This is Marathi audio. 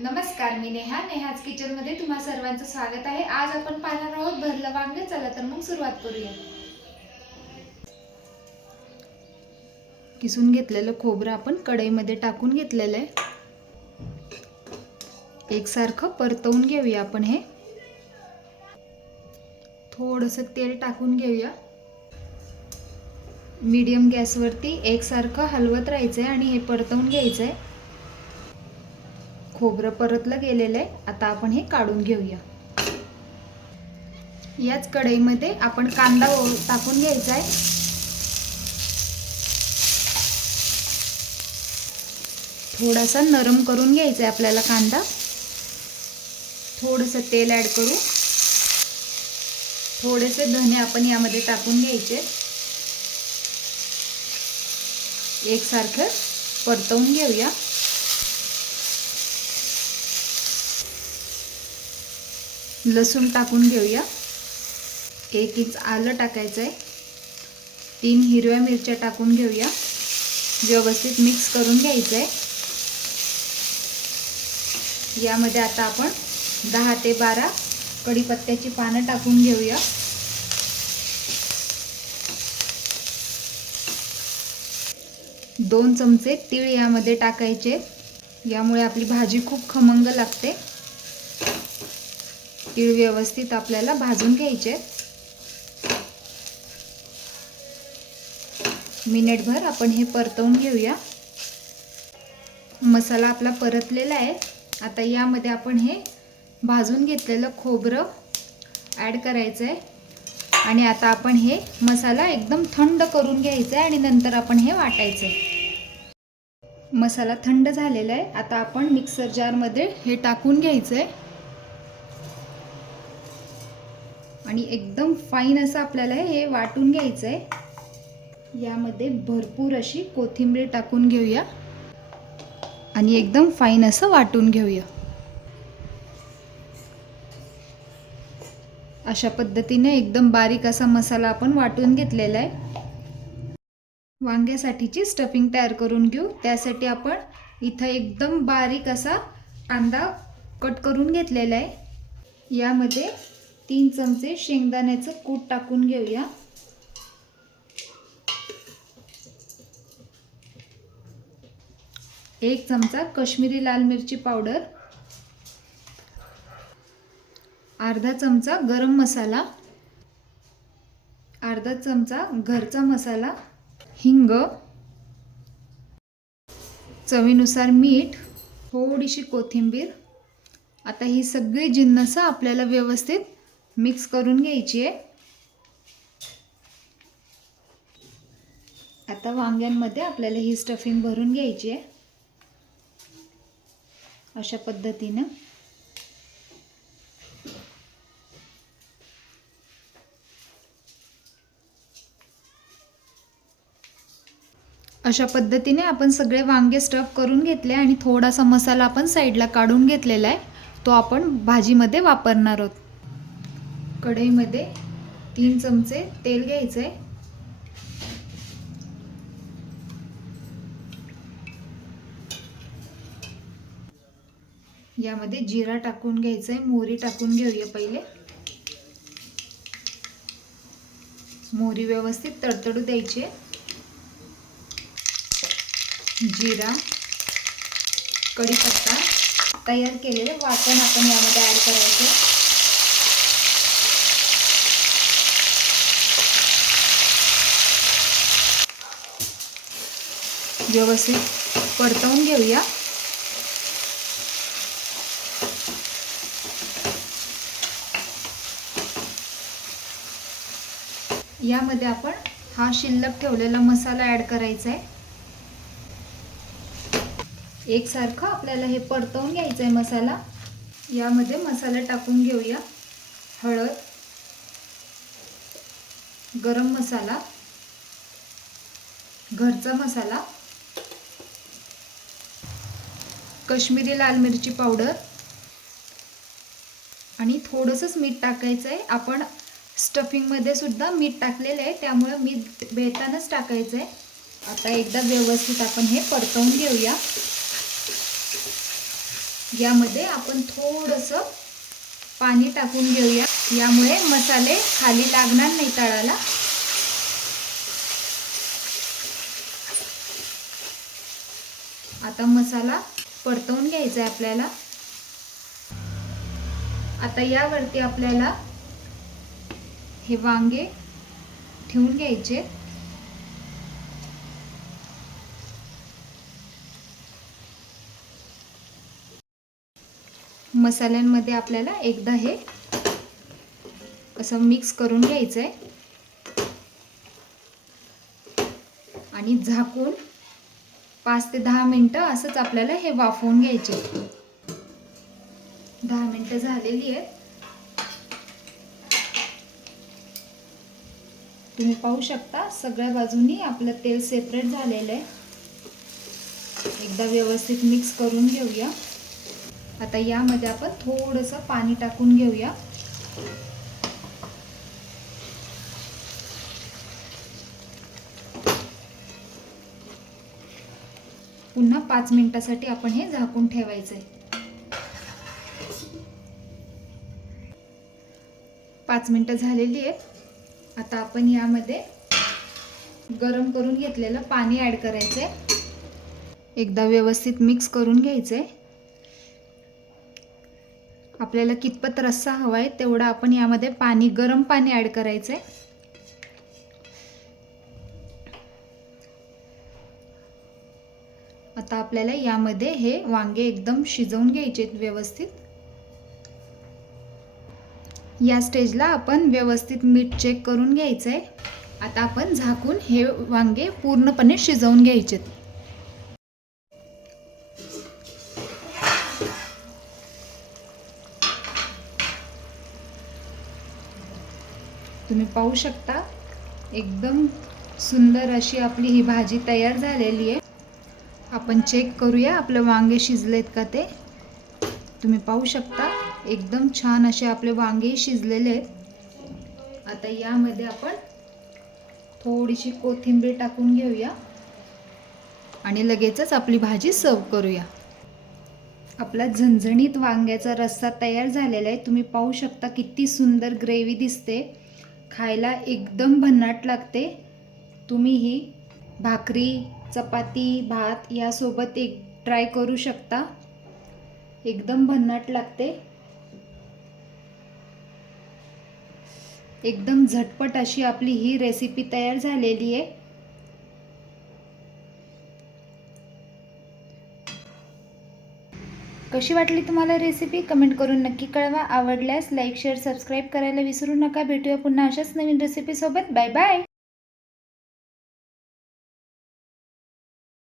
नमस्कार मी नेहा. नेहाज किचनमध्ये तुम्हा सर्वांचं स्वागत आहे. आज आपण पाहणार आहोत भरलं वांगे. चला तर मग सुरुवात करूया. किसून घेतलेलं खोबरं आपण कढईमध्ये टाकून घेतलेलं आहे. एकसारखं परतवून घेऊया आपण हे. थोडंसं तेल टाकून घेऊया. मीडियम गॅसवरती एकसारखं हलवत राहायचं आहे आणि हे परतवून घ्यायचं आहे खोबरं परतलं गेलेलं आहे. आता आपण हे काढून घेऊया. याच कढईमध्ये आपण कांदा ओ- टाकून घ्यायचा आहे. थोडासा नरम करून घ्यायचा आहे आपल्याला कांदा. थोडंसं तेल ॲड करू. थोडेसे धने आपण यामध्ये टाकून घ्यायचे एकसारखं परतवून घेऊया. लसूण टाकून घेऊया. एक इंच आलं टाकायचं आहे तीन हिरव्या मिरच्या टाकून घेऊया. व्यवस्थित मिक्स करून घ्यायचं आहे यामध्ये आता आपण दहा ते बारा कढीपत्त्याची पानं टाकून घेऊया. दोन चमचे तीळ यामध्ये टाकायचे. यामुळे आपली भाजी खूप खमंग लागते. तीळ व्यवस्थित आपल्याला भाजून घ्यायचे. मिनिटभर आपण हे परतवून घेऊया. मसाला आपला परतलेला आहे. आता यामध्ये आपण हे भाजून घेतलेलं खोबरं ॲड करायचं आहे आणि आता आपण हे मसाला एकदम थंड करून घ्यायचं आहे आणि नंतर आपण हे वाटायचं आहे मसाला थंड झालेला आहे. आता आपण मिक्सर जारमध्ये हे टाकून घ्यायचं आहे आणि एकदम फाईन असं आपल्याला हे वाटून घ्यायचं आहे यामध्ये भरपूर अशी कोथिंबीर टाकून घेऊया. आणि एकदम फाईन असं वाटून घेऊया. अशा पद्धतीने एकदम बारीक असा मसाला आपण वाटून घेतलेला आहे. वांग्यासाठीची स्टफिंग तयार करून घेऊ. त्यासाठी आपण इथं एकदम बारीक असा कांदा कट करून घेतलेला आहे. यामध्ये तीन चमचे शेंगदाण्याचं कूट टाकून घेऊया. एक चमचा कश्मीरी लाल मिरची पावडर. अर्धा चमचा गरम मसाला. अर्धा चमचा घरचा मसाला. हिंग. चवीनुसार मीठ. थोडीशी कोथिंबीर. आता ही सगळी जिन्नसं आपल्याला व्यवस्थित मिक्स करून घ्यायची आहे. आता वांग्यांमध्ये आपल्याला ही स्टफिंग भरून घ्यायची आहे. अशा पद्धतीनं. अशा पद्धतीने आपण सगळे वांगे स्टफ करून घेतले आणि थोडासा मसाला आपण साईडला काढून घेतलेला आहे. तो आपण भाजीमध्ये वापरणार आहोत. कढईमध्ये तीन चमचे तेल घ्यायचं आहे यामध्ये जिरा टाकून घ्यायचं आहे मोहरी टाकून घेऊया पहिले. मोहरी व्यवस्थित तडतडू द्यायची. आहे जिरा कढीपत्ता तयार केलेलं वाटण आपण यामध्ये ॲड करायचं. व्यवस्थित परतवून घेऊया. यामध्ये आपण हा शिल्लक ठेवलेला मसाला ॲड करायचा आहे एकसारखं आपल्याला हे परतवून घ्यायचं आहे मसाला. यामध्ये मसाला टाकून घेऊया. हळद गरम मसाला घरचा मसाला कश्मीरी लाल मिरची पावडर. आणि थोडंसंच मीठ टाकायचं आहे आपण स्टफिंगमध्ये सुद्धा मीठ टाकलेलं आहे. त्यामुळे मीठ बेतानच टाकायचं आहे आता एकदा व्यवस्थित आपण हे परतवून घेऊया. यामध्ये आपण थोडंसं पाणी टाकून घेऊया. यामुळे मसाले खाली लागणार नाही तळाला. आता मसाला परतवून घ्यायचं आहे आपल्याला. आता यावरती आपल्याला हे वांगे ठेवून घ्यायचे. मसाल्यांमध्ये आपल्याला एकदा हे असं मिक्स करून घ्यायचं आहे आणि झाकून पाच ते दहा मिनटं असंच आपल्याला हे वाफवून घ्यायचे. दहा मिनटं झालेली आहेत. तुम्ही पाहू शकता सगळ्या बाजूनी आपलं तेल सेपरेट झालेलं आहे. एकदा व्यवस्थित मिक्स करून घेऊया. आता यामध्ये आपण थोडंसं पाणी टाकून घेऊया. पुन्हा पाच मिनिटासाठी आपण हे झाकून ठेवायचं आहे. पाच मिनटं झालेली आहेत. आता आपण यामध्ये गरम करून घेतलेलं पाणी ॲड करायचं आहे. एकदा व्यवस्थित मिक्स करून घ्यायचं आहे आपल्याला कितपत रस्सा हवा आहे तेवढं आपण यामध्ये पाणी गरम पाणी ॲड करायचं आहे आता आपल्याला यामध्ये हे वांगे एकदम शिजवून घ्यायचे व्यवस्थित. या स्टेजला आपण व्यवस्थित मीठ चेक करून घ्यायचं आहे आता आपण झाकून हे वांगे पूर्णपणे शिजवून घ्यायचेत तुम्ही पाहू शकता एकदम सुंदर अशी आपली ही भाजी तयार झालेली आहे. आपण चेक करूया. आपले वांगे शिजलेत का ते? तुम्ही पाहू शकता. एकदम छान असे आपले वांगे शिजलेले आहेत. आता यामध्ये आपण थोडीशी कोथिंबीर टाकून घेऊया. आणि लगेचच आपली भाजी सर्व करूया. आपला झणझणीत वांग्याचा रस्सा तयार झालेला आहे. तुम्ही पाहू शकता किती सुंदर ग्रेव्ही दिसते. खायला एकदम भन्नाट लागते. तुम्ही ही भाकरी चपाती भात यासोबत एक ट्राय करू शकता. एकदम भन्नाट लागते. एकदम झटपट अशी आपली ही रेसिपी तयार झालेली आहे. कशी वाटली तुम्हाला रेसिपी कमेंट करून नक्की कळवा. आवडल्यास लाईक शेअर सबस्क्राईब करायला विसरू नका. भेटूया पुन्हा अशाच नवीन रेसिपीसोबत बाय बाय